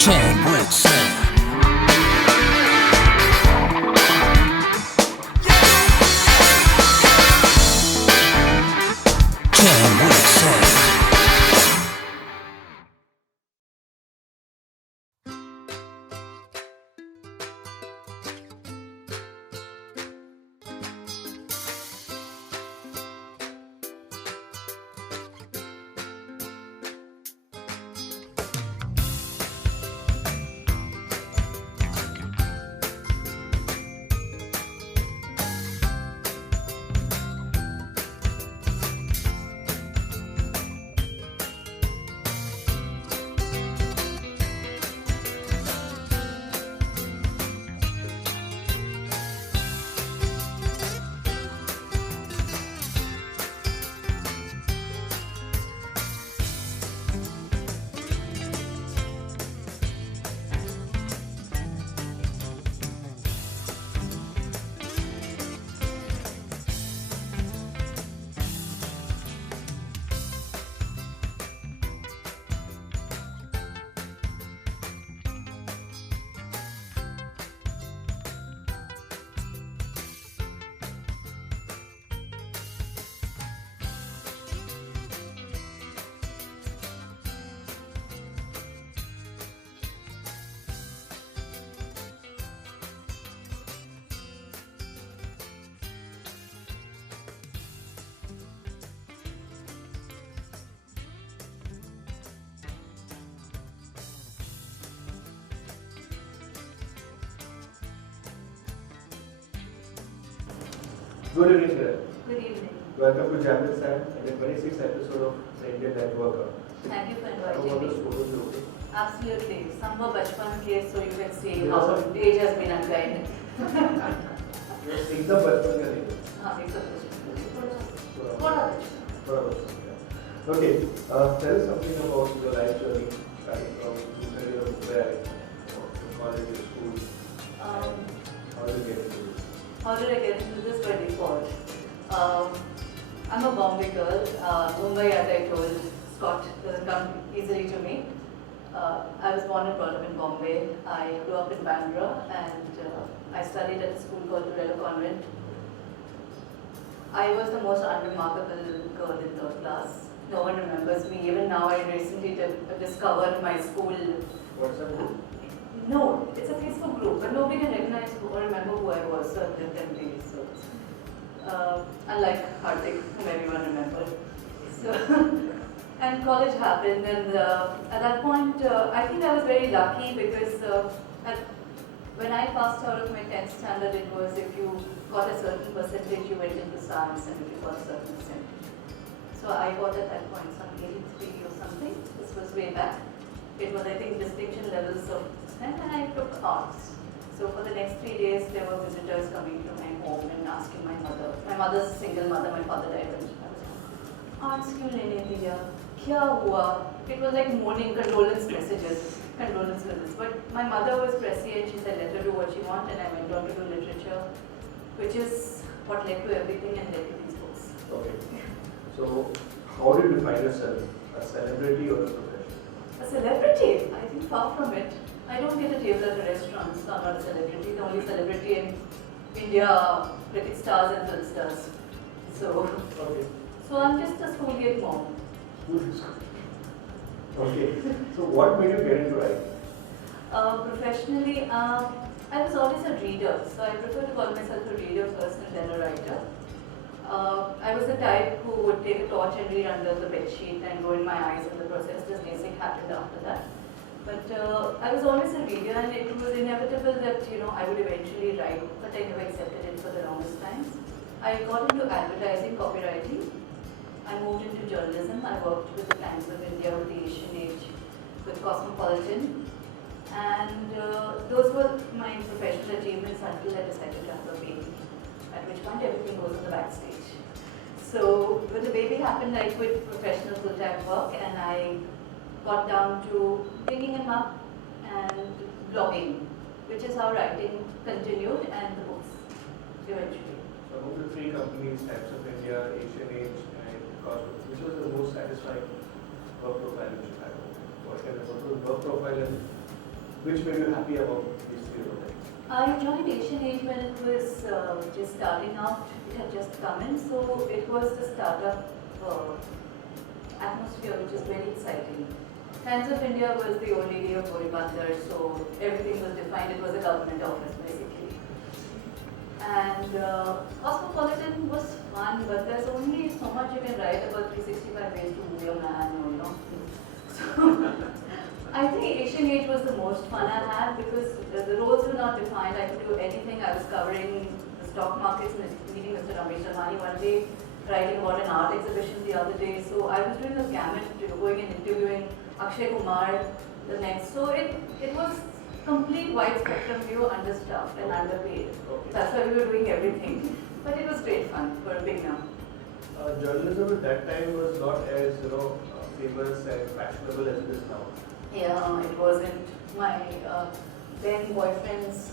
Jam with Sam. Jam with Sam. Good evening, sir. Good evening. Welcome to Jam with Sam and the 26th episode of the Indian Networker. Thank you for I inviting want me. to photos you okay? Absolutely. Some were bachpan ke, so you can see Yes, how sir. age has been unkind. You have seen the bachpan ka nahi? हाँ, एक तो बचपन। थोड़ा थोड़ा बचपन, yeah. Okay, tell us something about your life journey starting from junior year of Mumbai, college, school. How did you get into this? How did I get into this by default? I'm a Bombay girl. Mumbai, as I told Scott, doesn't come easily to me. I was born and brought up in Bombay. I grew up in Bandra and I studied at a school called Manral Convent. I was the most unremarkable girl in third class. No one remembers me. Even now, I recently discovered my school. What's that group? No, it's a Facebook group, but nobody can recognize or remember who I was, so let them be. So, unlike Hardik, whom everyone remembered. So, and college happened, and at that point, I think I was very lucky because when I passed out of my 10th standard, it was if you got a certain percentage, you went into science, and if you got a certain percentage. So I got at that point some 83 or something. This was way back. It was, I think, distinction levels of 10, and I took arts. So for the next 3 days, there were visitors coming to my home and asking my mother. My mother's a single mother, my father died when I was young. Arts क्यों लेने दिया? क्या हुआ? It was like mourning, condolence messages, condolence visits. But my mother was prescient. She said, let her do what she wants, and I went on to do literature, which is what led to everything and led to these books. Okay. So, how did you define yourself? A celebrity or a professional? A celebrity? I think far from it. I don't get a table at a restaurant, so I'm not a celebrity. The only celebrity in India are cricket stars and film stars. So, Okay. so I'm just a schoolgate mom. Okay. So, what made you get into writing? Professionally, I was always a reader, so I prefer to call myself a reader first and then a writer. I was the type who would take a torch and read under the bedsheet and go in my eyes in the process. This basic happened after that. But I was always a reader, and it was inevitable that I would eventually write, but I never accepted it for the longest time. I got into advertising, copywriting. I moved into journalism. I worked with the Times of India, with the Asian Age, with Cosmopolitan, and those were my professional achievements until I decided to have a baby. At which point everything goes on the backstage. So when the baby happened, I quit professional full-time work and I got down to picking him up and blogging, which is how writing continued and the books eventually. So among the three companies, Times of India, Asian Age and Cosmo, which was the most satisfying work profile which you had? What kind of work profile and Which made you happy about these three roles? I joined Asian Age when it was just starting out. It had just come in, so it was the startup atmosphere, which is very exciting. Times of India was the old lady of Goribandar, so everything was defined. It was a government office, basically. And Cosmopolitan was fun, but there's only so much you can write about 365 ways to move your man, or, you know. So I think Asian Age was the most fun I had because the roles were not defined. I could do anything. I was covering the stock markets and meeting Mr. Ramesh Ramani one day, writing about an art exhibition the other day. So I was doing a gamut, going and interviewing Akshay Kumar the next. So it was complete wide spectrum. We were understaffed and underpaid. That's why we were doing everything. But it was great fun for a beginner. Journalism at that time was not as famous and fashionable as it is now. Yeah, it wasn't. My then boyfriend's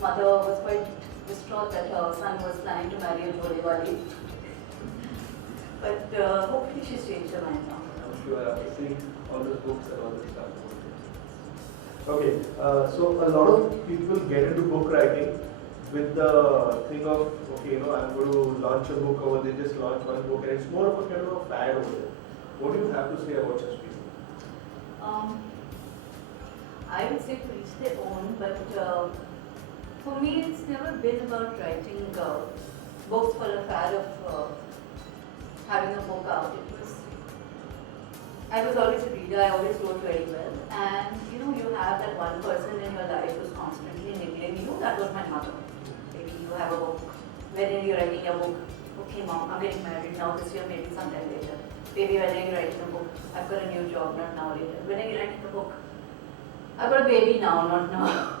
mother was quite distraught that her son was planning to marry a Jolewali. But hopefully she's changed her mind now. I'm sure after seeing all those books and all this stuff. Okay, so a lot of people get into book writing with the thing of, okay, I'm going to launch a book, or they just launch one book, and it's more of a kind of a fad over there. What do you have to say about such people? I would say to each their own, but for me it's never been about writing books for a fad of having a book out. I was always a reader, I always wrote very well, and you have that one person in your life who's constantly niggling you. That was my mother. Maybe you have a book, when are you writing a book? Okay mom, I'm getting married now this year, maybe sometime later. Baby, when are you writing a book? I've got a new job, not now, later. When are you writing a book? I've got a baby now, not now.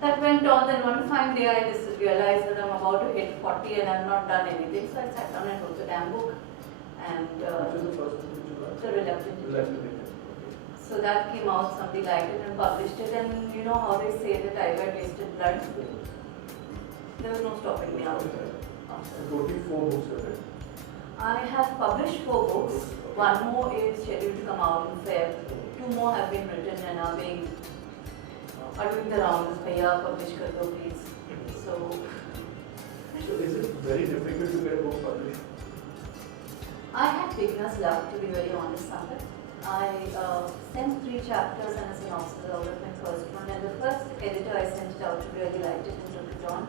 That went on, then one fine day I just realized that I'm about to hit 40 and I've not done anything. So I sat down and wrote the damn book. And Which is the first book that you wrote? The Reluctant. Okay. So that came out, somebody liked it and published it, and you know how they say the tiger tasted blood? There was no stopping me out. Totally 4 books you read. I have published 4 books. One more is scheduled to come out in Feb. 2 more have been written and are doing the rounds. Bhaiya, publish kar do please. So is it very difficult to get a book published? I had beginner's luck, to be very honest, Sampath. I sent 3 chapters and a synopsis out of my first one, and the first editor I sent it out to really liked it and took it on.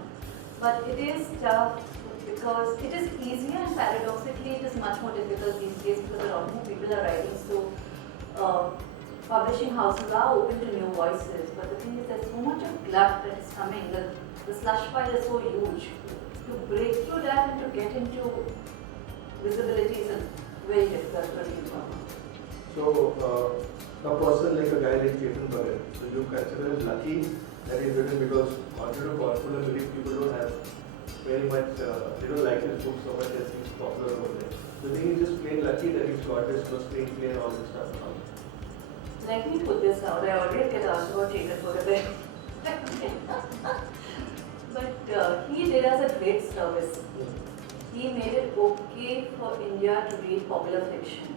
But it is tough because it is easier, and paradoxically it is much more difficult these days because a lot more people are writing. So publishing houses are open to new voices, but the thing is there's so much of glut that is coming. The slush pile is so huge. To break through that and to get into visibility is a very difficult problem. So a person like a guy like Chetan Bhagat, so you consider him lucky that he's written, because contrary to popular belief, people don't have very much, they don't like his book so much as he's popular over there. So I think he's just plain lucky that he's got this screenplay and all this stuff. Let me put this out. I always get asked about Chetan Bhagat. But he did us a great service. He made it okay for India to read popular fiction.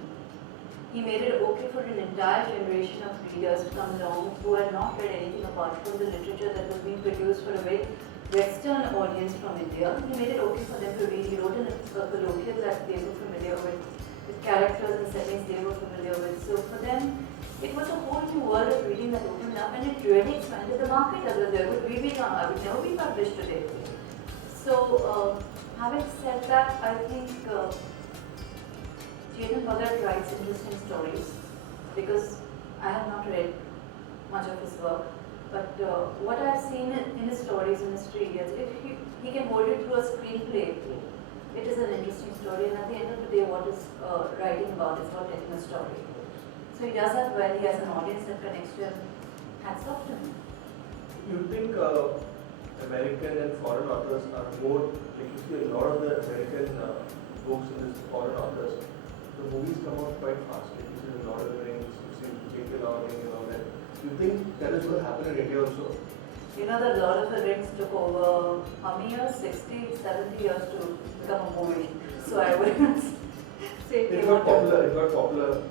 He made it okay for an entire generation of readers to come along who had not read anything apart from the literature that was being produced for a very Western audience from India. He made it okay for them to read. He wrote in a colloquial that they were familiar with characters and settings they were familiar with. So for them, it was a whole new world of reading that opened up, and it really expanded the market. Otherwise, there would never be published today. So, having said that, I think Chetan Bhagat writes interesting stories because I have not read much of his work. But what I've seen in his stories, in his 3 years, if he can hold it through a screenplay, it is an interesting story. And at the end of the day, what is writing about is about telling a story. So he does that well. He has an audience that connects to him. Hats off to him. You think American and foreign authors are more, like you see a lot of the American books in this foreign authors, the movies come out quite fast. Like you see Lord of the Rings, you see J.K. Rowling and all that. Do you think that is going to happen in India also? You know that Lord of the Rings took over how many years? 60, 70 years to become a movie. So I wouldn't say it got popular. It got popular.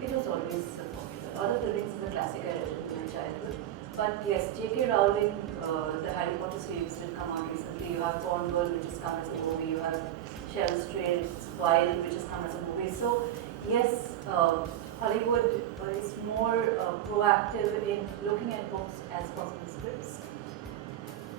It was always popular. Lord of the Rings is a classic I read in my childhood. But yes, J.K. Rowling, the Harry Potter series will come out recently. You have Cornwall, which has come as a movie. You have Shell Straits, Wild, which has come as a movie. So yes, Hollywood is more proactive in looking at books as possible scripts.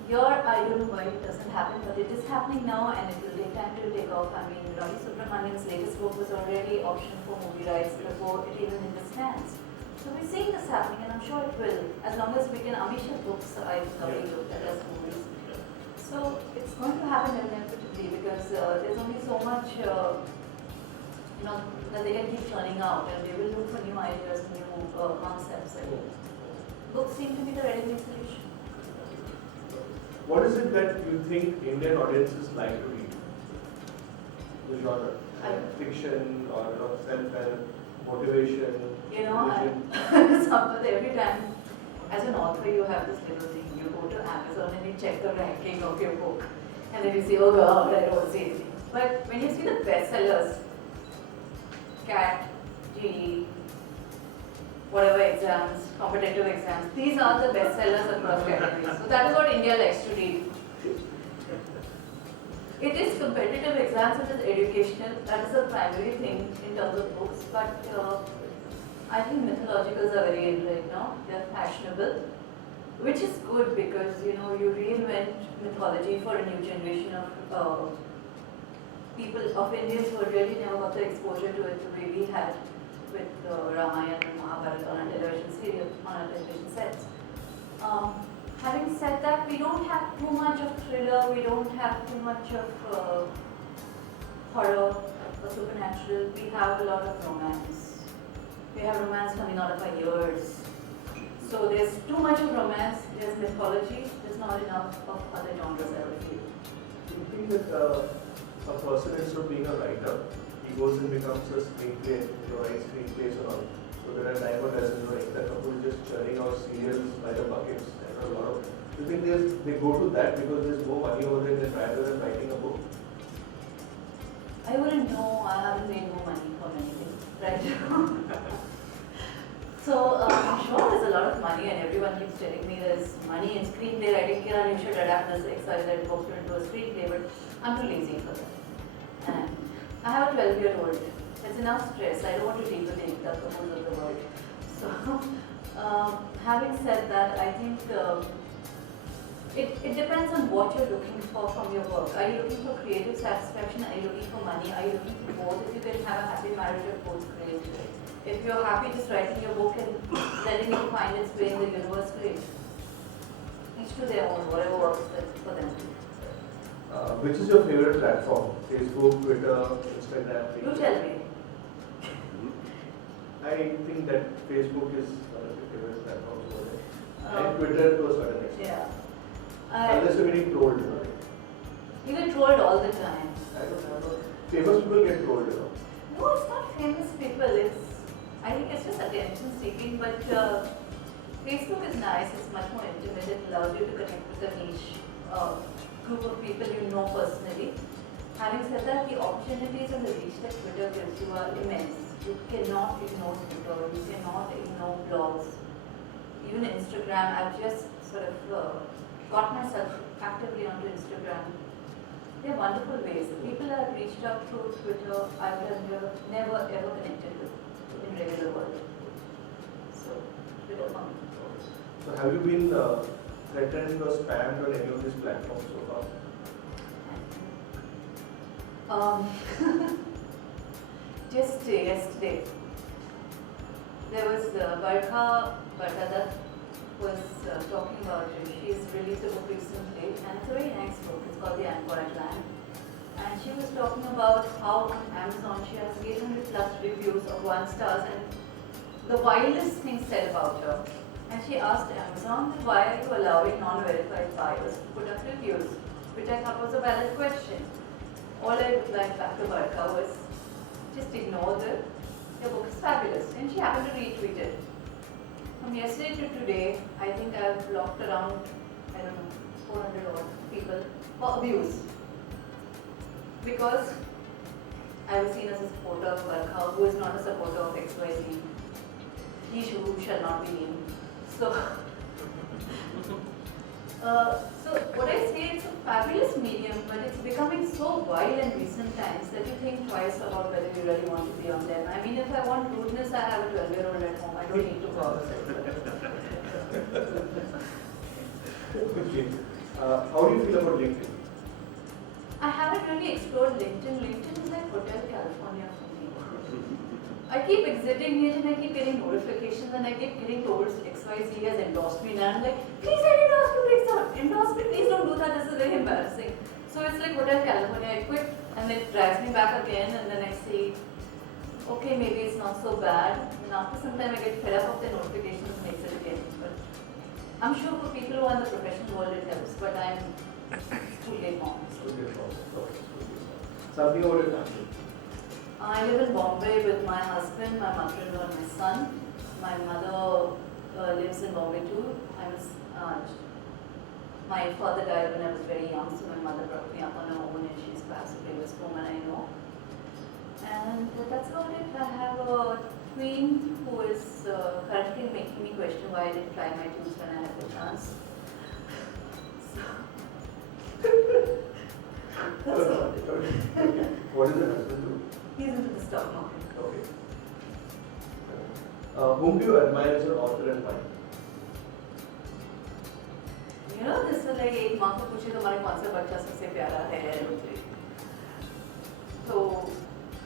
Here, I don't know why it doesn't happen, but it is happening now, and it will take time to take off. I mean, Ravi Subramanian's latest book was already optioned for movie rights before it even hit the stands. So we're seeing this happening, and I'm sure it will. As long as we can, Amisha books, I probably looked at as movies. So it's going to happen inevitably because there's only so much, that they can keep churning out, and they will look for new ideas, new concepts. And books seem to be the ready-made solution. What is it that you think Indian audiences like to read? The genre? Fiction or self-help, motivation, religion? Sampath, every time as an author you have this little thing. You go to Amazon and you check the ranking of your book. And then you see, oh God, I don't see anything. But when you see the bestsellers, CAT, GE, whatever exams, competitive exams, these are the bestsellers across categories. So that is what India likes to read. It is competitive exams, it is educational, that is the primary thing in terms of books, but I think mythologicals are very in right now, they are fashionable, which is good because you reinvent mythology for a new generation of people, of Indians who really never got the exposure to it the way we had with Ramayana and Mahabharata on our television serial, on our television sets. Having said that, we don't have too much of thriller, we don't have too much of horror or supernatural. We have a lot of romance. We have romance coming out of our ears. So there's too much of romance, there's mythology, there's not enough of other genres, I would feel. Do you think that a person instead of being a writer, he goes and becomes a screenplay, writes screenplays and all? So there are time or dozen, Ekta Kapoor is just churning out serials by the buckets. A lot of. Do you think they go to that because there's more money over there rather than writing a book? I wouldn't know. I haven't made more money from anything right now. So I'm sure there's a lot of money, and everyone keeps telling me there's money in screenplay writing. Kiran, you should adapt this XYZ book into a screenplay, but I'm too lazy for that. And I have a 12-year-old. It's enough stress. I don't want to deal with the Kapoors of the world. So. Having said that, I think it depends on what you're looking for from your work. Are you looking for creative satisfaction? Are you looking for money? Are you looking for both? If you can have a happy marriage of both, great. If you're happy just writing your book and letting it find its way in the universe, great. Each to their own, whatever works for them. Which is your favorite platform? Facebook, Twitter, Instagram? You tell me. I think that Facebook is one of the favorite platforms over there. And Twitter to a certain extent. Yeah. Unless you're getting trolled, You get trolled all the time. I don't know. Famous people get trolled, No, it's not famous people. I think it's just attention seeking. But Facebook is nice. It's much more intimate. It allows you to connect with a niche group of people you know personally. Having said that, the opportunities and the reach that Twitter gives you are immense. You cannot ignore Twitter, you cannot ignore blogs. Even Instagram, I've just sort of got myself actively onto Instagram. They're wonderful ways. People I've reached out through Twitter, I would have never ever connected with in regular world. So, Twitter for me. So have you been threatened or spammed on any of these platforms so far? Just yesterday, there was Barkha Barkada was talking about it. She's released a book recently, and it's a very nice book. It's called The Anchored Land. And she was talking about how on Amazon she has 800 plus reviews of 1 star and the wildest things said about her. And she asked Amazon, why are you allowing non-verified buyers to put up reviews? Which I thought was a valid question. All I replied back to Barkha was, just ignore them. Your book is fabulous. And she happened to retweet it. From yesterday to today, I think I've blocked around, 400 odd people for abuse. Because I was seen as a supporter of Barkha, who is not a supporter of XYZ. He who shall not be named. So, So what I say, it's a fabulous medium, but it's becoming so wild in recent times that you think twice about whether you really want to be on them. I mean, if I want rudeness, I have a 12-year-old at home. I don't need to go outside. Okay. How do you feel about LinkedIn? I haven't really explored LinkedIn. LinkedIn is like Hotel California for me. I keep exiting it and I keep getting notifications and I keep getting told XYZ has endorsed me and I'm like, please I didn't ask you to endorse me, please don't do that, this is very embarrassing. So it's like Hotel California, I quit and it drags me back again and then I say, okay, maybe it's not so bad. And after some time I get fed up of the notifications and exit again. But I'm sure for people who are in the professional world it helps, but I'm too late mom. Something about your family. I live in Bombay with my husband, my mother-in-law and my son. My mother lives in Bombay too. My father died when I was very young, so my mother brought me up on her own and she's perhaps the bravest woman I know. And that's about it. I have a twin who is currently making me question why I didn't try my tools when I had the chance. That's about it. Okay. What does your husband do? He's into the stock market. Okay. Whom do you admire as your author and why? You know, this is like एक माँ को पूछे तो हमारे कौन सा बच्चा सबसे प्यारा है. So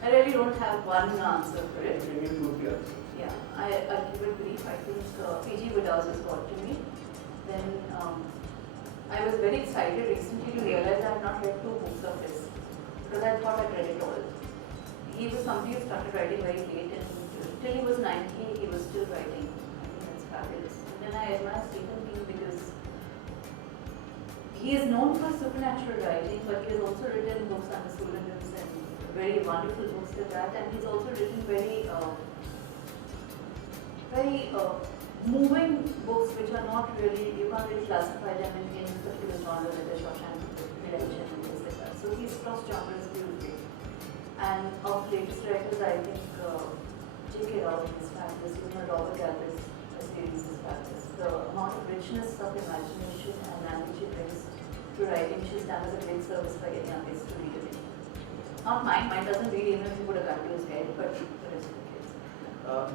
I really don't have one answer for it. Can you give 2-3 answers? Yeah, I'll keep it brief. I think PG Woodhouse is what to me. Then I was very excited recently to realize I have not read 2 books of his because I thought I'd read it all. He was somebody who started writing very late and till he was 90 he was still writing. I think that's fabulous. And then I admire Stephen King because he is known for supernatural writing, but he has also written books on the pseudonyms and very wonderful books like that. And he's also written very moving books which are not really, you can't really classify them in particular genre like the Shawshank Redemption and things like that. So he's crossed genres beautifully. And of latest writers, I think J.K. Rowling is fabulous. You know, Robert Galbraith's series is fabulous. The amount of richness of imagination and language she brings to writing, she's done as a great service by getting our kids to read it. Not mine. Mine doesn't read even if you put a gun to his head, but the rest of the kids.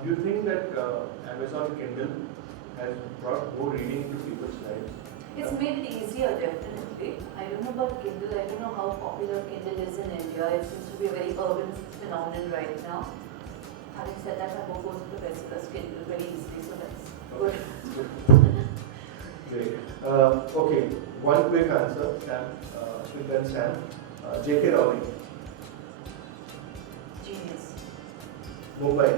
Do you think that Amazon Kindle has brought more reading to people's lives? It's made it easier, definitely. I don't know about Kindle. I don't know how popular Kindle is in India. It seems to be a very urban phenomenon right now. Having said that, I hope goes to bestsellers Kindle very easily, so that's good. Great. Okay, one quick answer, Sam. Quick and Sam. J.K. Rowling. Genius. Mumbai.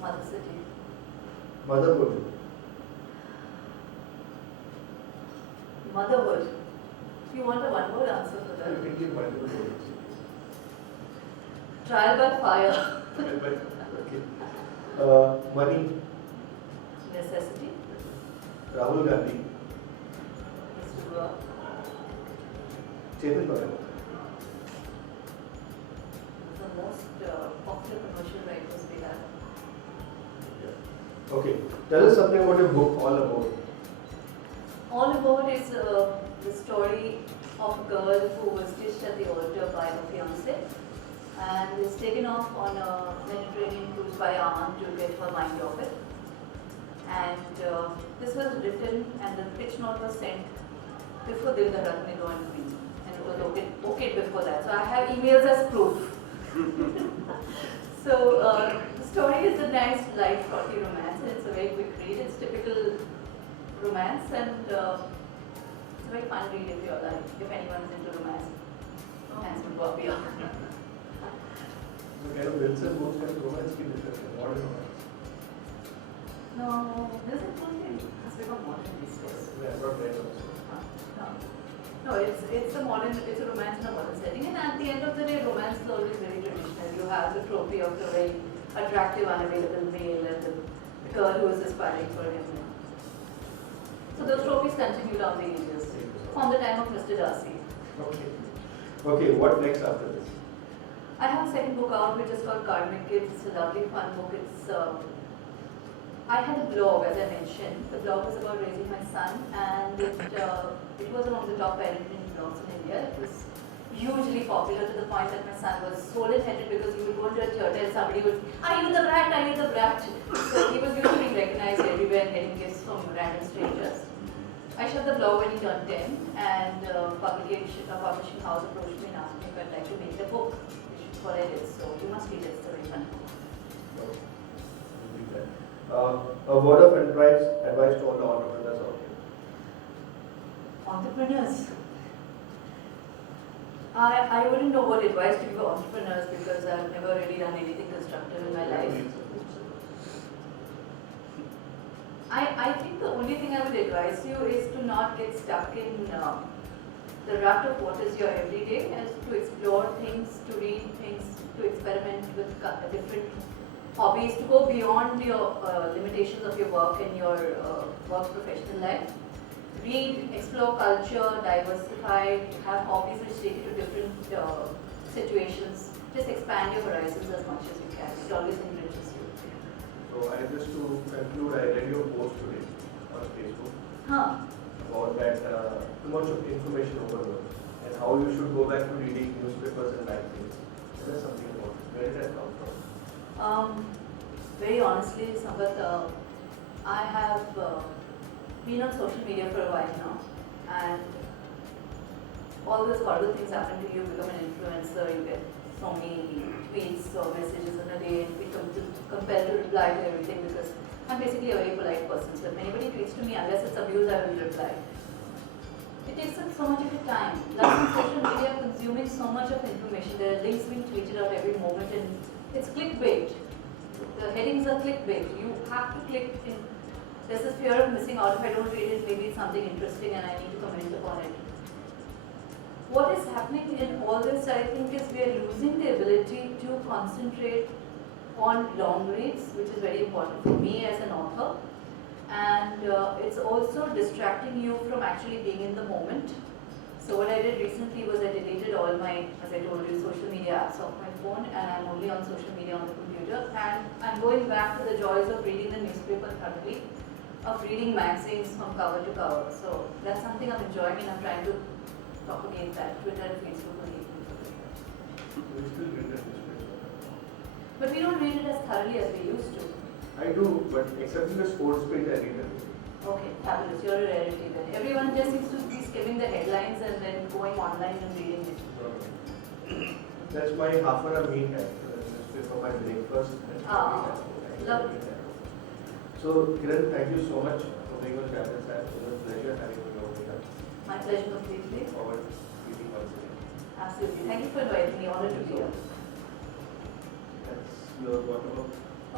Mother City. Motherhood. Motherhood. You want a one-word answer for You that? can give multiple words. Trial by fire. Okay. Money. Necessity. Rahul Gandhi. Mr. Gua. Chetan Bhagat. The most popular commercial writers we have. Okay. Tell us something about your book, All About. All About is the story of a girl who was ditched at the altar by her fiancé and is taken off on a Mediterranean cruise by her aunt to get her mind off it. And this was written and the pitch note was sent before Dil Dharak Mein Do and Queen, and it was okay before that. So I have emails as proof. So the story is a nice, light, frothy romance, and it's a very quick read. It's typical romance, and it's a very fun read if you're like, if anyone is into romance. Romance would go up here. So kind of Wilson books and romance की discussion, modern romance. No, this is only has become modern these days. Yeah, I've not read also. No, it's a romance in a modern setting, and at the end of the day, romance is always very traditional. You have the trophy of the very attractive, unavailable male and the girl who is aspiring for him. So those trophies continue down the ages, from the time of Mr. Darcy. Okay. Okay, what next after this? I have a second book out which is called Karmic Kids. It's a lovely, fun book. It's I had a blog, as I mentioned. The blog was about raising my son, and it was among the top parenting blogs in India. It was hugely popular to the point that my son was so lightheaded because he would go into a theater and somebody would, "Are you the brat? Are you the brat?" So he was used to being recognized everywhere and getting gifts from random strangers. I shut the blog when he turned 10, and publishing house approached me and asked me if I'd like to make a book, which is what I did. So you must read it. It's a very fun book. A word of advice to all the entrepreneurs out there. Entrepreneurs. I wouldn't know what advice to give entrepreneurs because I've never really done anything constructive in my life. I think the only thing I would advise you is to not get stuck in the rut of what is your everyday, and to explore things, to read things, to experiment with different hobbies, to go beyond your limitations of your work and your work professional life. Read, explore culture, diversify, have hobbies which take you to different situations. Just expand your horizons as much as you can. It always enriches you. So just to conclude, I read your post today on Facebook about that too much of information overload and how you should go back to reading newspapers and magazines. Tell us something about it. Where did that come from? Very honestly, Sampath, I have been on social media for a while now, and all those horrible things happen to you. You become an influencer, you get so many tweets or messages in a day, and become compelled to reply to everything because I'm basically a very polite person. So if anybody tweets to me, unless it's abuse, I will reply. It takes up so much of your time. Plus, on social media, consuming so much of information. There are links being tweeted out every moment, and it's clickbait. The headings are clickbait. You have to click in. There's this fear of missing out. If I don't read it, maybe it's something interesting and I need to comment upon it. What is happening in all this, I think, is we are losing the ability to concentrate on long reads, which is very important for me as an author. And it's also distracting you from actually being in the moment. So what I did recently was I deleted all my, as I told you, social media apps off my phone, and I'm only on social media on the computer. And I'm going back to the joys of reading the newspaper thoroughly, of reading magazines from cover to cover. So that's something I'm enjoying, and I'm trying to propagate that. Twitter and Facebook will need We still read the newspaper. But we don't read it as thoroughly as we used to. I do, but except in the sports page, I read everything. Okay, fabulous. You're a rarity then. Everyone just seems to be skimming the headlines and then going online and reading it. That's my half-hour meal time. For my breakfast. Love it. So, Kiran, thank you so much for being on Campus. It was a pleasure having you over here. My pleasure completely. Forward meeting once again. Absolutely. Thank you for inviting me. Honored to be here. That's your whatever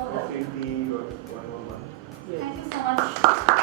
Oh, coffee, tea, or whatever one. Thank you so much.